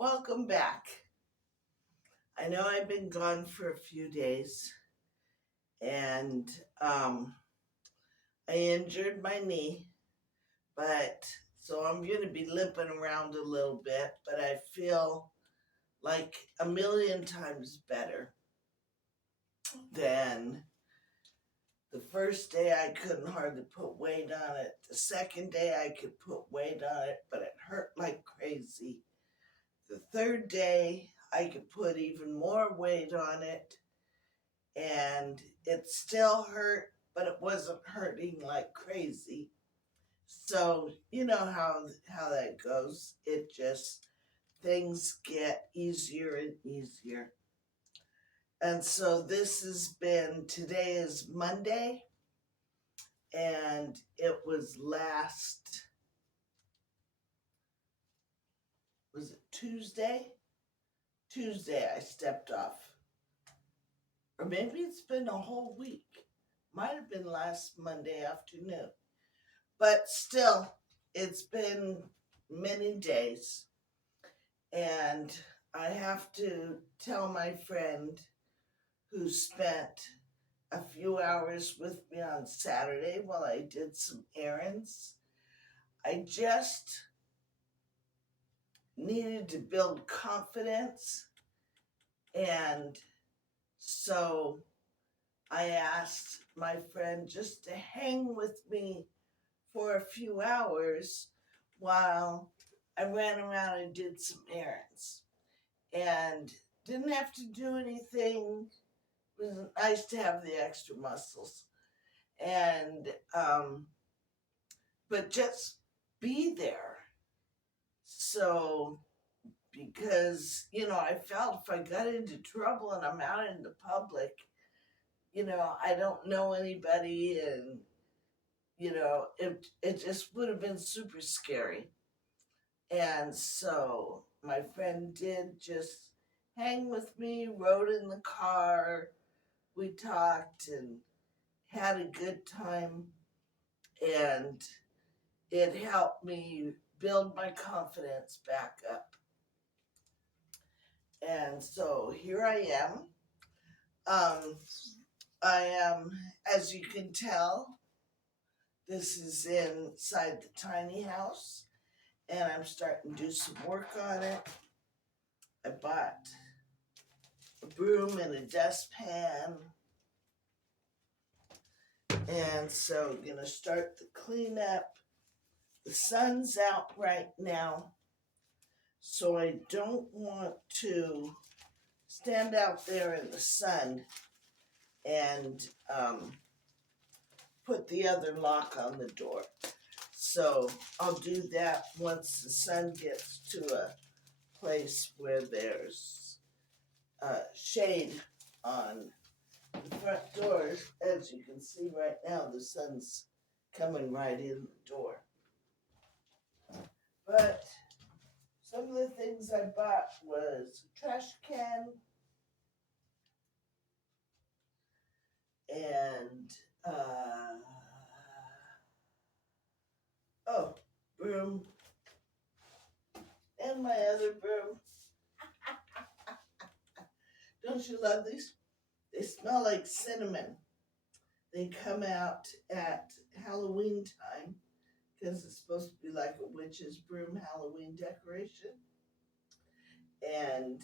Welcome back. I know I've been gone for a few days and I injured my knee, but so I'm going to be limping around a little bit, but I feel like a million times better than the first day. I couldn't hardly put weight on it. The second day I could put weight on it, but it hurt like crazy. The third day I could put even more weight on it and it still hurt, but it wasn't hurting like crazy. So you know how that goes. It just, things get easier and easier. And so today is Monday, and it was was it Tuesday? Tuesday I stepped off. Or maybe it's been a whole week. Might have been last Monday afternoon. But still, it's been many days. And I have to tell my friend who spent a few hours with me on Saturday while I did some errands. I just needed to build confidence, and so I asked my friend just to hang with me for a few hours while I ran around and did some errands. And didn't have to do anything. It was nice to have the extra muscles. And, but just be there. So, because, I felt if I got into trouble and I'm out in the public, I don't know anybody, and, it just would have been super scary. And so my friend did just hang with me, rode in the car, we talked and had a good time, and it helped me build my confidence back up. And so here I am. I am, as you can tell, this is inside the tiny house, and I'm starting to do some work on it. I bought a broom and a dustpan, and so I'm gonna start the cleanup. The sun's out right now, so I don't want to stand out there in the sun and put the other lock on the door. So I'll do that once the sun gets to a place where there's shade on the front door. As you can see right now, the sun's coming right in the door. But some of the things I bought was a trash can and broom, and my other broom. Don't you love these? They smell like cinnamon. They come out at Halloween time because it's supposed to be like a witch's broom Halloween decoration. And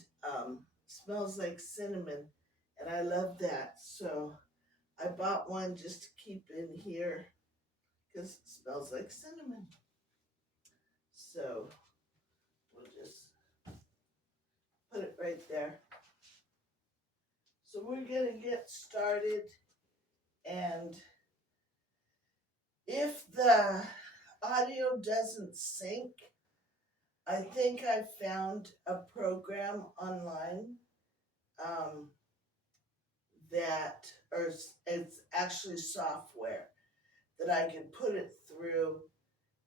smells like cinnamon, and I love that. So I bought one just to keep in here because it smells like cinnamon. So we'll just put it right there. So we're going to get started, and if the audio doesn't sync, I think I found a program online it's actually software that I can put it through,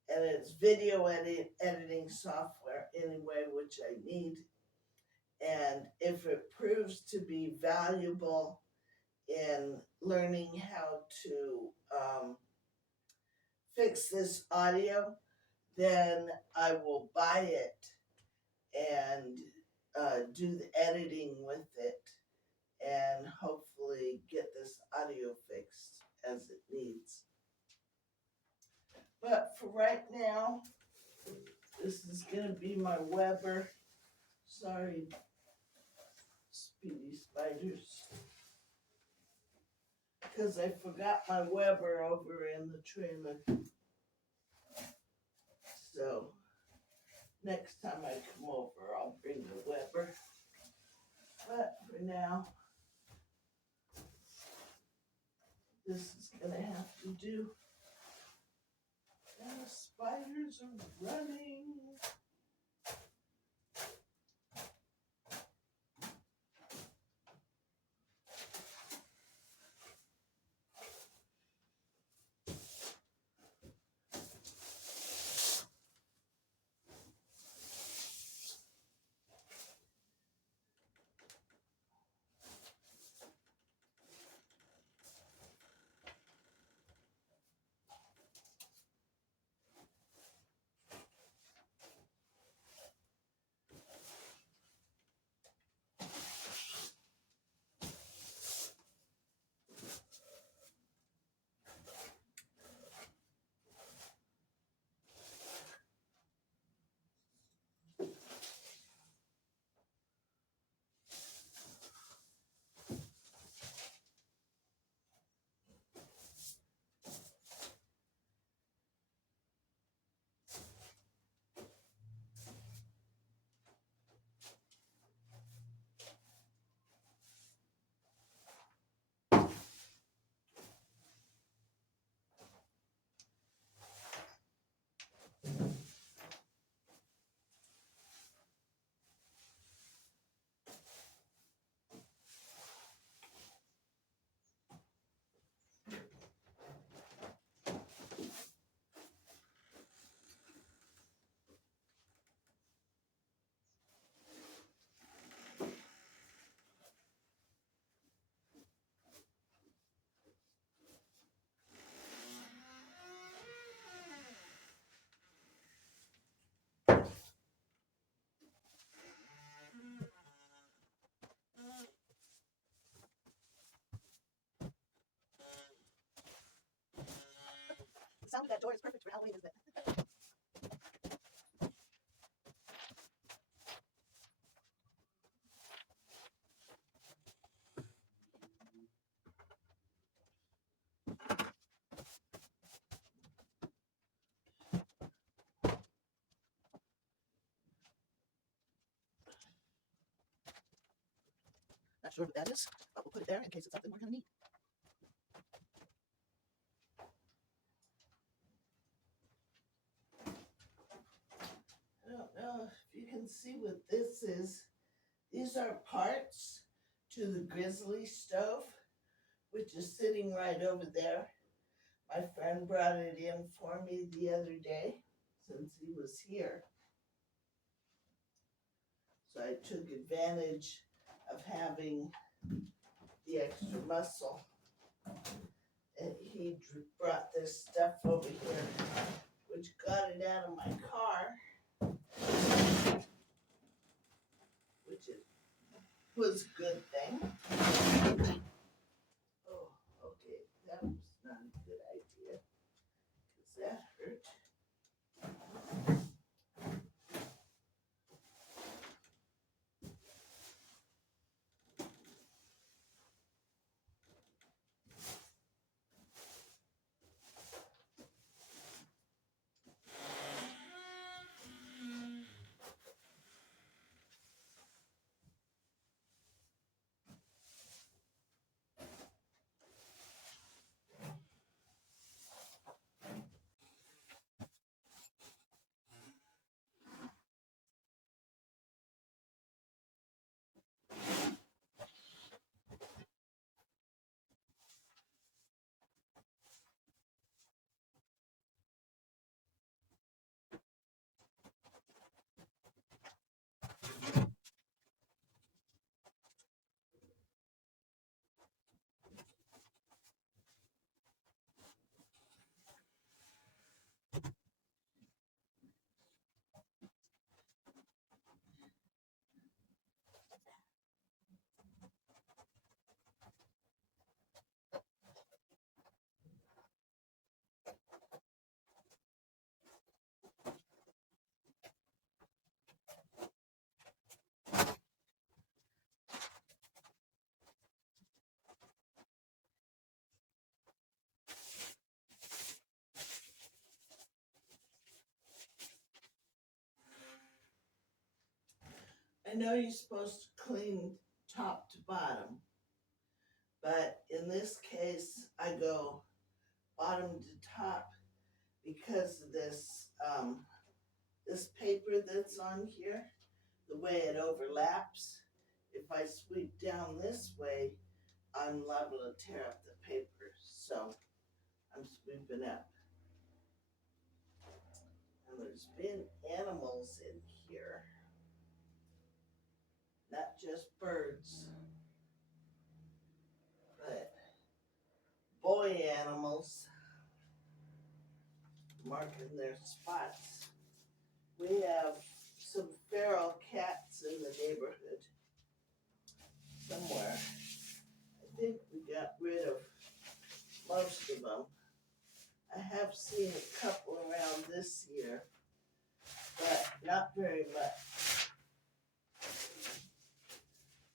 and it's video editing software anyway, which I need. And if it proves to be valuable in learning how to fix this audio, then I will buy it and do the editing with it and hopefully get this audio fixed as it needs. But for right now, this is going to be my Weber. Sorry, Speedy Spiders. Because I forgot my Weber over in the trailer. So, next time I come over, I'll bring the Weber. But for now, this is going to have to do. And the spiders are running. The sound of that door is perfect for Halloween, isn't it? Not sure what that is, but we'll put it there in case it's something we're going to need. I don't know if you can see what this is. These are parts to the grizzly stove, which is sitting right over there. My friend brought it in for me the other day since he was here. So I took advantage of having the extra muscle. And he brought this stuff over here, which got it out of my car, which was a good thing. Oh, okay, that was not a good idea, because that hurt. I know you're supposed to clean top to bottom, but in this case, I go bottom to top because of this, this paper that's on here, the way it overlaps. If I sweep down this way, I'm liable to tear up the paper, so I'm sweeping up. And there's been animals in here, not just birds, but boy animals marking their spots. We have some feral cats in the neighborhood somewhere. I think we got rid of most of them. I have seen a couple around this year, but not very much.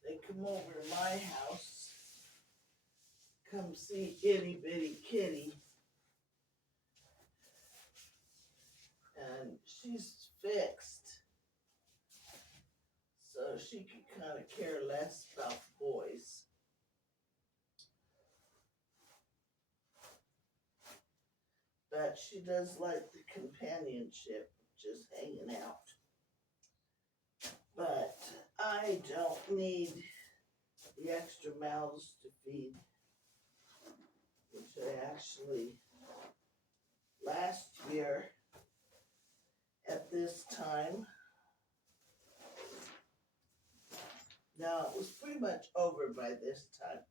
They come over to my house, come see itty bitty kitty, and she's fixed, so she could kind of care less about boys. But she does like the companionship, just hanging out. But I don't need the extra mouths to feed, which I actually, last year at this time, now it was pretty much over by this time,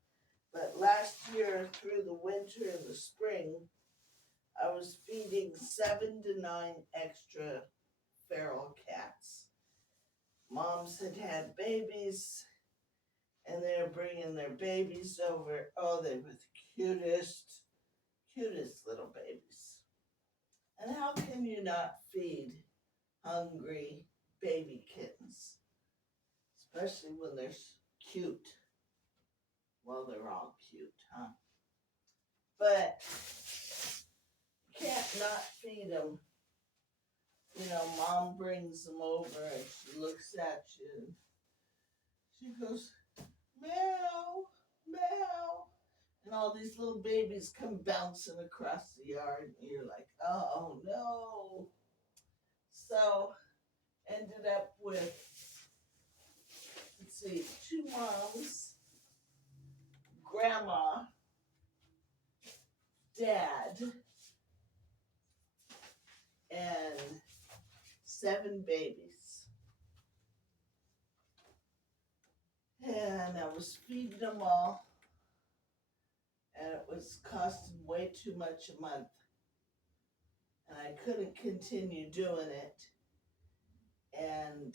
but last year through the winter and the spring, I was feeding 7 to 9 extra feral cats. Moms had had babies, and they were bringing their babies over. Oh, they were the cutest little babies. And how can you not feed hungry baby kittens? Especially when they're cute. Well, they're all cute, huh? But you can't not feed them. You know, mom brings them over and she looks at you and she goes, meow, meow. And all these little babies come bouncing across the yard and you're like, oh no. So, ended up with, let's see, 2 moms, grandma, dad, and 7 babies. And I was feeding them all, and it was costing way too much a month. And I couldn't continue doing it. And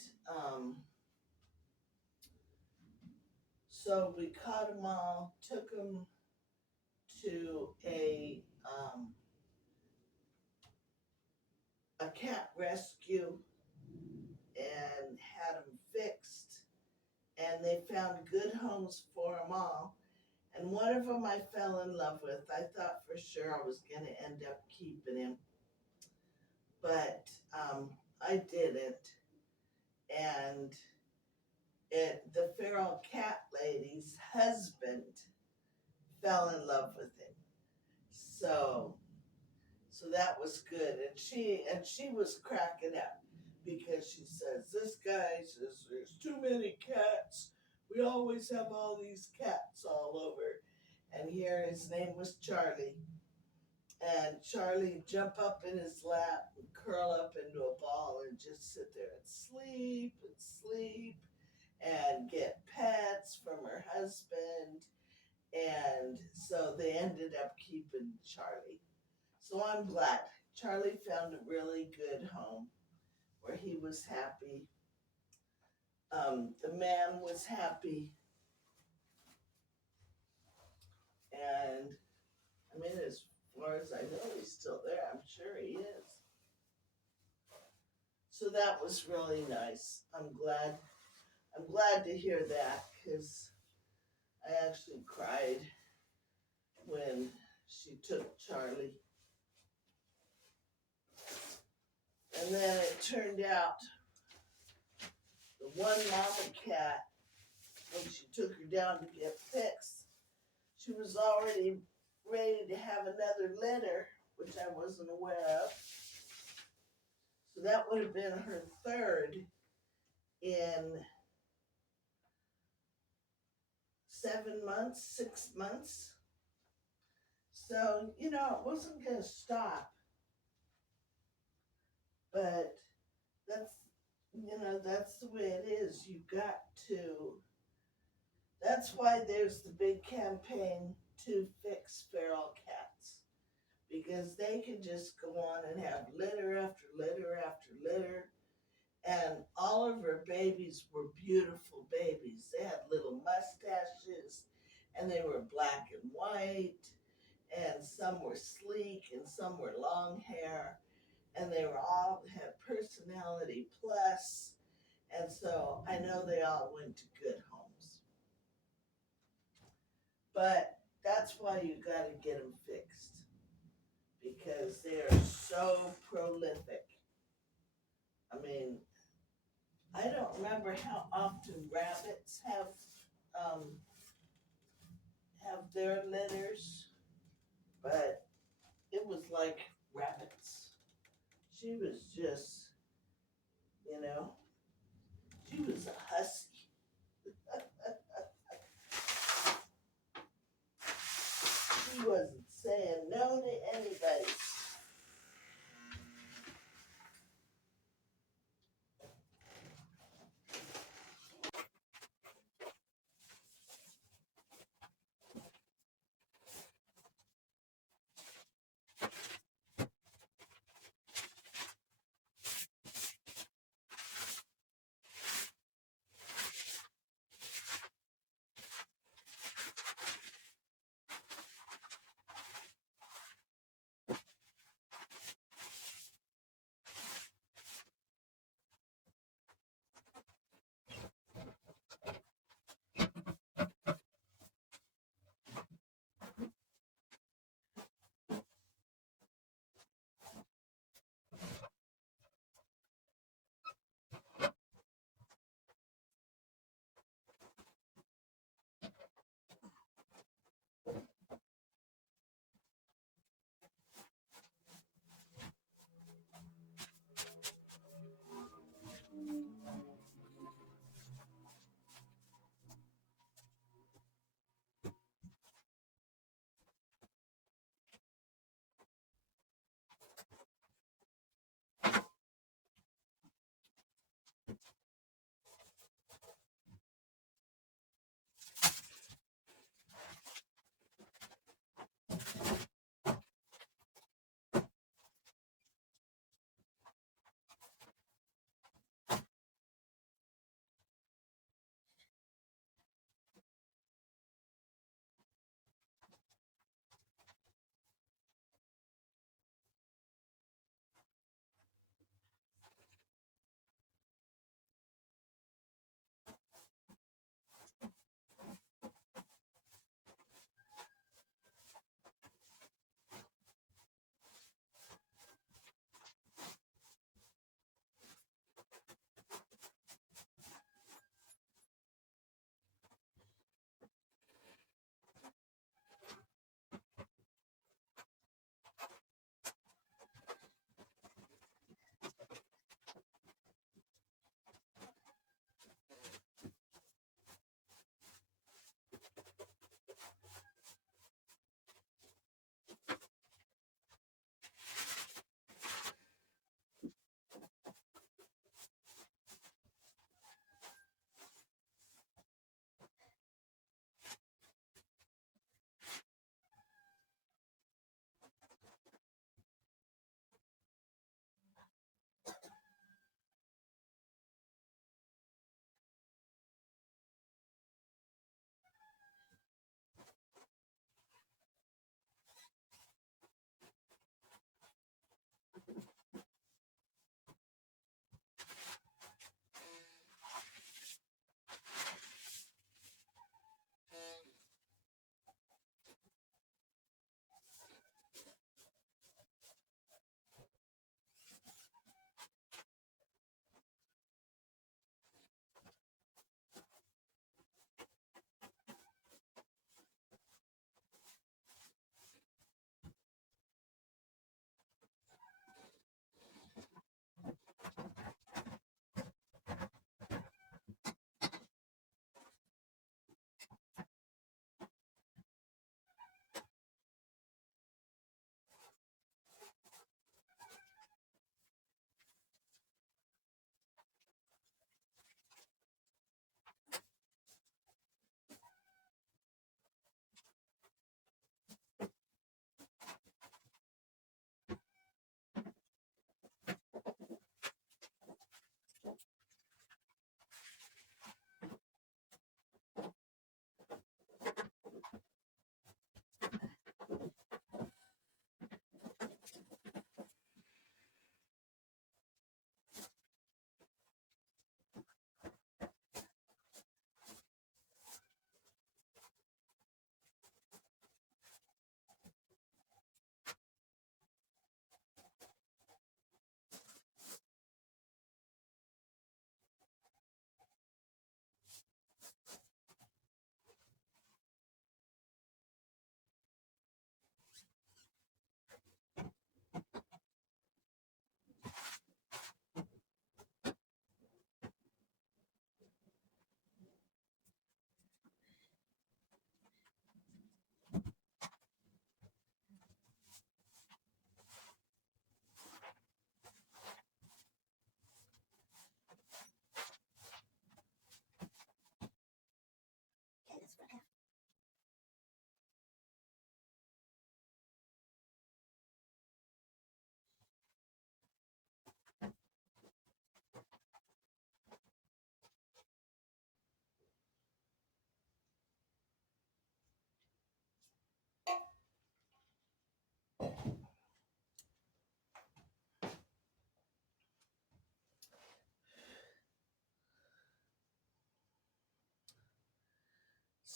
so we caught them all, took them to a cat rescue and had them fixed, and they found good homes for them all. And one of them I fell in love with. I thought for sure I was going to end up keeping him, but I didn't. And the feral cat lady's husband fell in love with him. So that was good. And she was cracking up because she says, this guy says there's too many cats. We always have all these cats all over. And here his name was Charlie. And Charlie jump up in his lap and curl up into a ball and just sit there and sleep and get pets from her husband. And so they ended up keeping Charlie. So I'm glad. Charlie found a really good home where he was happy. The man was happy. And I mean, as far as I know, he's still there. I'm sure he is. So that was really nice. I'm glad to hear that, because I actually cried when she took Charlie. And then it turned out the one mama cat, when she took her down to get fixed, she was already ready to have another litter, which I wasn't aware of. So that would have been her third in 7 months, 6 months. So, you know, it wasn't going to stop. But that's the way it is. You got to, that's why there's the big campaign to fix feral cats. Because they can just go on and have litter after litter after litter. And all of her babies were beautiful babies. They had little mustaches, and they were black and white, and some were sleek, and some were long hair, and they were all had personality plus. And so I know they all went to good homes. But that's why you got to get them fixed, because they're so prolific. I mean, I don't remember how often rabbits have their litters, but it was like rabbits. She was just, you know, she was a husky. She wasn't saying no to anybody.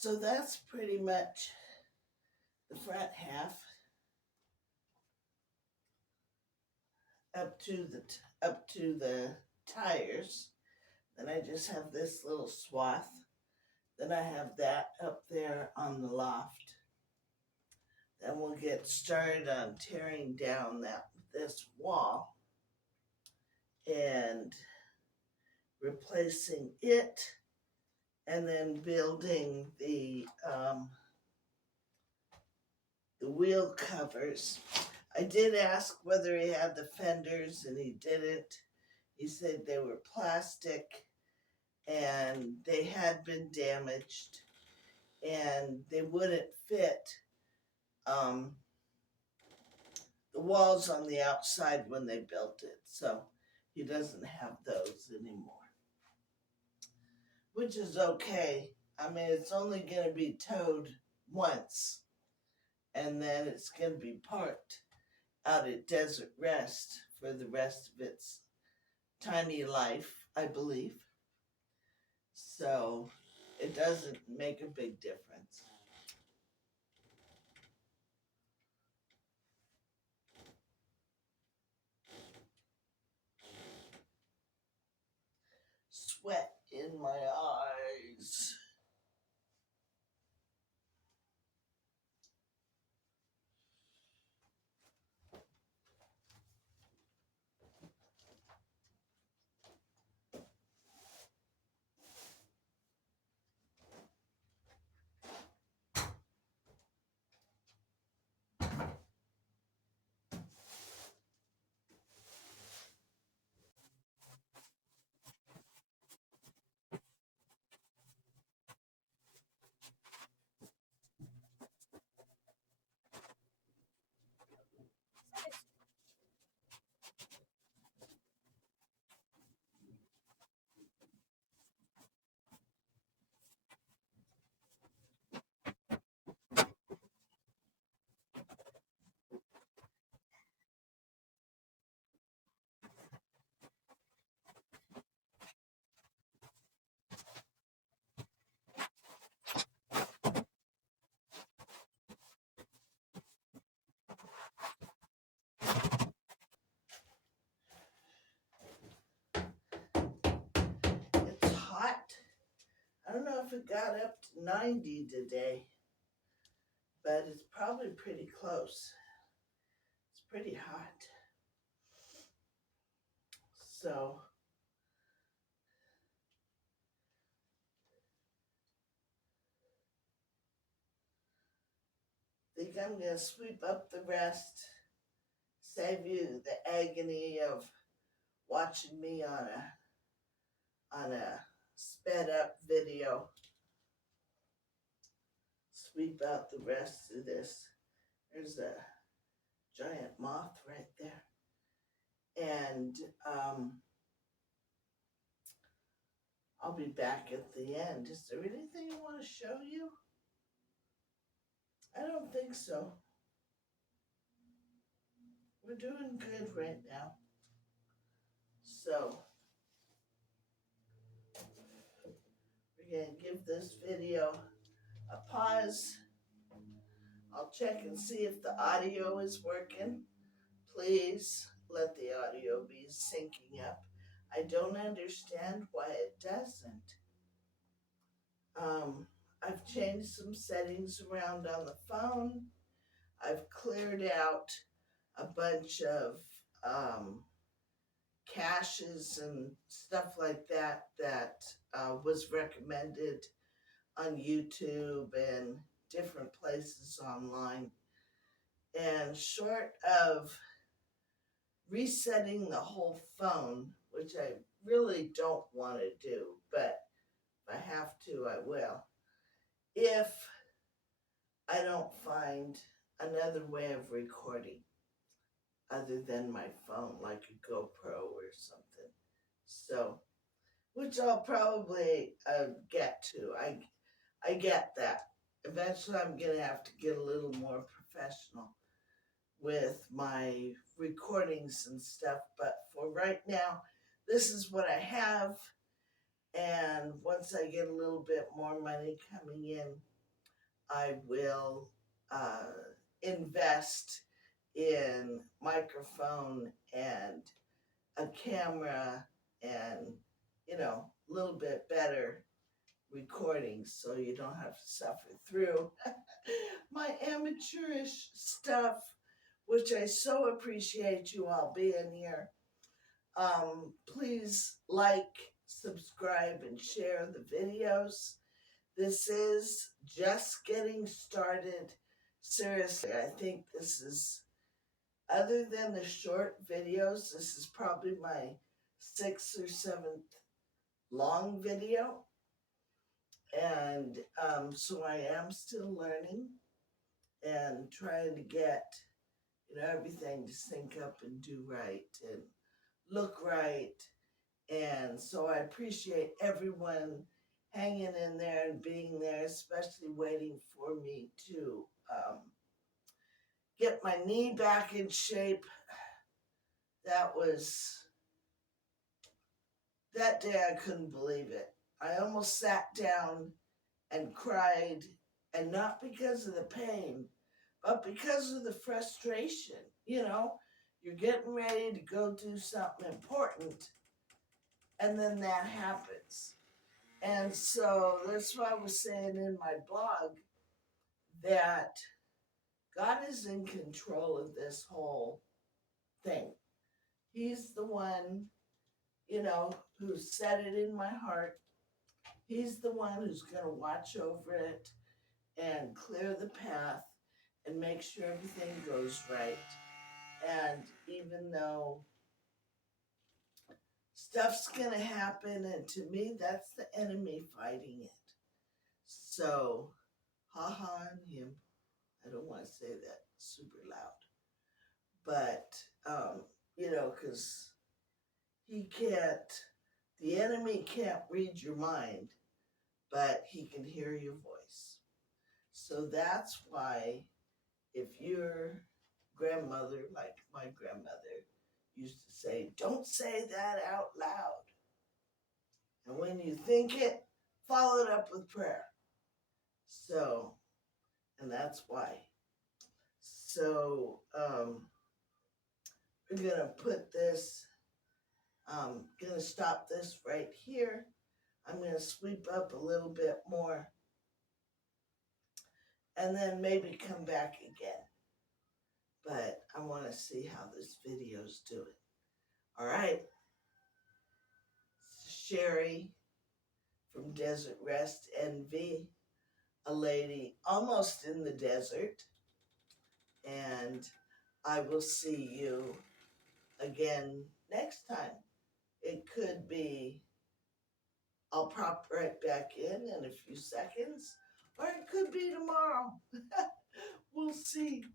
So that's pretty much the front half up to the tires. Then I just have this little swath. Then I have that up there on the loft. Then we'll get started on tearing down this wall and replacing it, and then building the wheel covers. I did ask whether he had the fenders, and he didn't. He said they were plastic and they had been damaged and they wouldn't fit the walls on the outside when they built it. So he doesn't have those anymore, which is okay. I mean, it's only going to be towed once, and then it's going to be parked out at Desert Rest for the rest of its tiny life, I believe. So it doesn't make a big difference. Sweat in my eyes. It's hot. I don't know if it got up to 90 today, but it's probably pretty close. It's pretty hot. So I think I'm going to sweep up the rest, save you the agony of watching me on a sped up video. Sweep out the rest of this. There's a giant moth right there. And I'll be back at the end. Is there anything I want to show you? I don't think so. We're doing good right now. So we're going to give this video a pause. I'll check and see if the audio is working. Please let the audio be syncing up. I don't understand why it doesn't. I've changed some settings around on the phone. I've cleared out a bunch of caches and stuff like that was recommended on YouTube and different places online. And short of resetting the whole phone, which I really don't want to do, but if I have to, I will. If I don't find another way of recording other than my phone, like a GoPro or something. So, which I'll probably get to. I get that. Eventually I'm going to have to get a little more professional with my recordings and stuff. But for right now, this is what I have. And once I get a little bit more money coming in, I will invest in microphone and a camera and, a little bit better recording so you don't have to suffer through my amateurish stuff, which I so appreciate you all being here. Please like, subscribe, and share the videos. This is just getting started. Seriously, I think this is, other than the short videos, this is probably my 6th or 7th long video. And so I am still learning and trying to get, everything to sync up and do right and look right. And so I appreciate everyone hanging in there and being there, especially waiting for me to get my knee back in shape. That day I couldn't believe it. I almost sat down and cried, and not because of the pain, but because of the frustration. You're getting ready to go do something important, and then that happens. And so that's why I was saying in my blog that God is in control of this whole thing. He's the one, who set it in my heart. He's the one who's going to watch over it and clear the path and make sure everything goes right. And even though stuff's going to happen, and to me, that's the enemy fighting it. So, ha-ha on him. I don't want to say that super loud. But, because the enemy can't read your mind, but he can hear your voice. So that's why if your grandmother, like my grandmother, used to say, don't say that out loud. And when you think it, follow it up with prayer. So, and that's why. So, we're going to put this, going to stop this right here. I'm going to sweep up a little bit more and then maybe come back again. But I want to see how this video's doing. All right. Sherry from DesertRestNV, a lady almost in the desert. And I will see you again next time. It could be, I'll pop right back in a few seconds, or it could be tomorrow. We'll see.